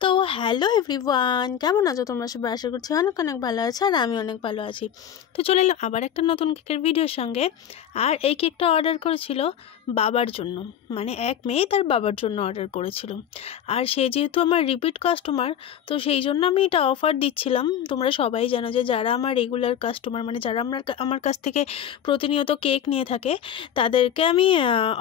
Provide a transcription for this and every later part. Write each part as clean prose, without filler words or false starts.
তো hello everyone, কেমন আছো তোমরা সবাই? আশা করছি অনেক অনেক ভালো আছে আর আমি অনেক ভালো আছি। তো চলে এলাম আবার একটা নতুন কেকের ভিডিওর সঙ্গে। আর এই কেকটা অর্ডার করেছিল বাবার জন্য, মানে এক মেয়ে তার বাবার জন্য অর্ডার করেছিল। আর সে যেহেতু আমার রিপিট কাস্টমার, তো সেই জন্য আমি এটা অফার দিচ্ছিলাম। তোমরা সবাই জানো যে যারা আমার রেগুলার কাস্টমার, মানে যারা আমার কাছ থেকে প্রতিনিয়ত কেক নিয়ে থাকে, তাদেরকে আমি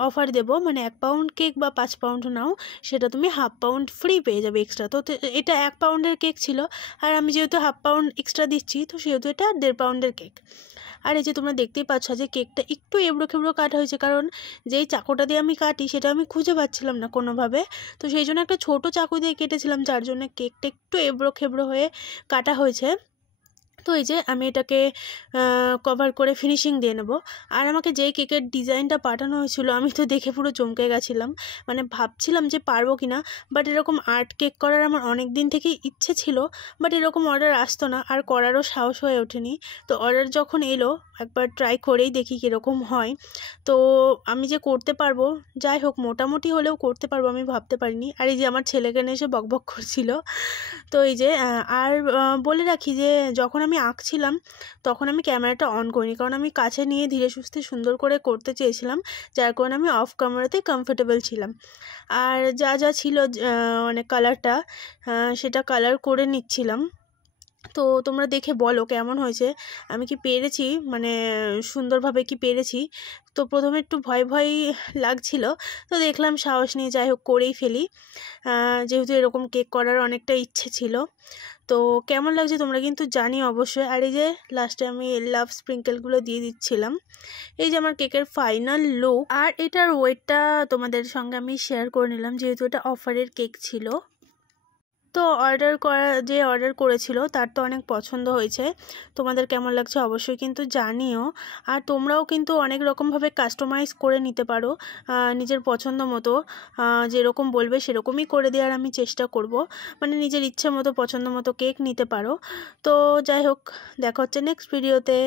অফার দেবো, মানে 1 পাউন্ড কেক বা 5 পাউন্ড নাও, সেটা তুমি হাফ পাউন্ড ফ্রি পেয়ে যাবে এক্সট্রা। তো এটা 1 পাউন্ডের কেক ছিল, আর আমি যেহেতু হাফ পাউন্ড এক্সট্রা দিচ্ছি, তো সেহেতু এটা 1.5 পাউন্ডের কেক। আর এই যে তোমরা দেখতেই পাচ্ছ যে কেকটা একটু এবড়ো খেবড়ো কাটা হয়েছে, কারণ যেই চাকুটা দিয়ে আমি কাটি সেটা আমি খুঁজে পাচ্ছিলাম না কোনোভাবে। তো সেই জন্য একটা ছোট চাকু দিয়ে কেটেছিলাম, যার জন্য কেকটা একটু এবড়ো খেবড়ো হয়ে কাটা হয়েছে। তো এই যে আমি এটাকে কভার করে ফিনিশিং দিয়ে নেব। আর আমাকে যেই কেকের ডিজাইনটা পাঠানো হয়েছিল, আমি তো দেখে পুরো চমকে গেছিলাম, মানে ভাবছিলাম যে পারবো কি না। বাট এরকম আর্ট কেক করার আমার অনেক দিন থেকেই ইচ্ছে ছিল, বাট এরকম অর্ডার আসতো না, আর করারও সাহস হয়ে ওঠেনি। তো অর্ডার যখন এলো, একবার ট্রাই করেই দেখি কীরকম হয়। তো আমি যে করতে পারবো, যাই হোক মোটামুটি হলেও করতে পারবো, আমি ভাবতে পারিনি। আর এই যে আমার ছেলেকে নিয়ে এসে বকবক করছিল। তো এই যে আর বলে রাখি যে যখন আমি আঁকছিলাম, তখন আমি ক্যামেরাটা অন করিনি, কারণ আমি কাছে নিয়ে ধীরে সুস্থে সুন্দর করে করতে চেয়েছিলাম, যার কারণে আমি অফ ক্যামেরাতে কমফোর্টেবল ছিলাম। আর যা যা ছিল মানে কালারটা, সেটা কালার করে নিচ্ছিলাম। তো তোমরা দেখে বলো কেমন হয়েছে, আমি কি পেরেছি, মানে সুন্দরভাবে কি পেরেছি। তো প্রথমে একটু ভয় ভয় লাগছিল, তো দেখলাম সাহস নিয়ে যাই হোক করেই ফেলি, যেহেতু এরকম কেক করার অনেকটা ইচ্ছে ছিল। তো কেমন লাগছে তোমরা কিন্তু জানি অবশ্যই। আর এই যে লাস্টে আমি লাভ স্প্রিঙ্কেলগুলো দিয়ে দিচ্ছিলাম। এই যে আমার কেকের ফাইনাল লুক, আর এটার ওয়েটটা তোমাদের সঙ্গে আমি শেয়ার করে নিলাম, যেহেতু এটা অফারের কেক ছিল। তো অর্ডার করেছিল তার তো অনেক পছন্দ হয়েছে। তোমাদের কেমন লাগছে অবশ্যই কিন্তু জানিও। আর তোমরাও কিন্তু অনেক রকমভাবে কাস্টমাইজ করে নিতে পারো, নিজের পছন্দ মতো। যেরকম বলবে সেরকমই করে দেওয়ার আমি চেষ্টা করব, মানে নিজের ইচ্ছে মতো পছন্দ মতো কেক নিতে পারো। তো যাই হোক, দেখা হচ্ছে নেক্সট ভিডিওতে।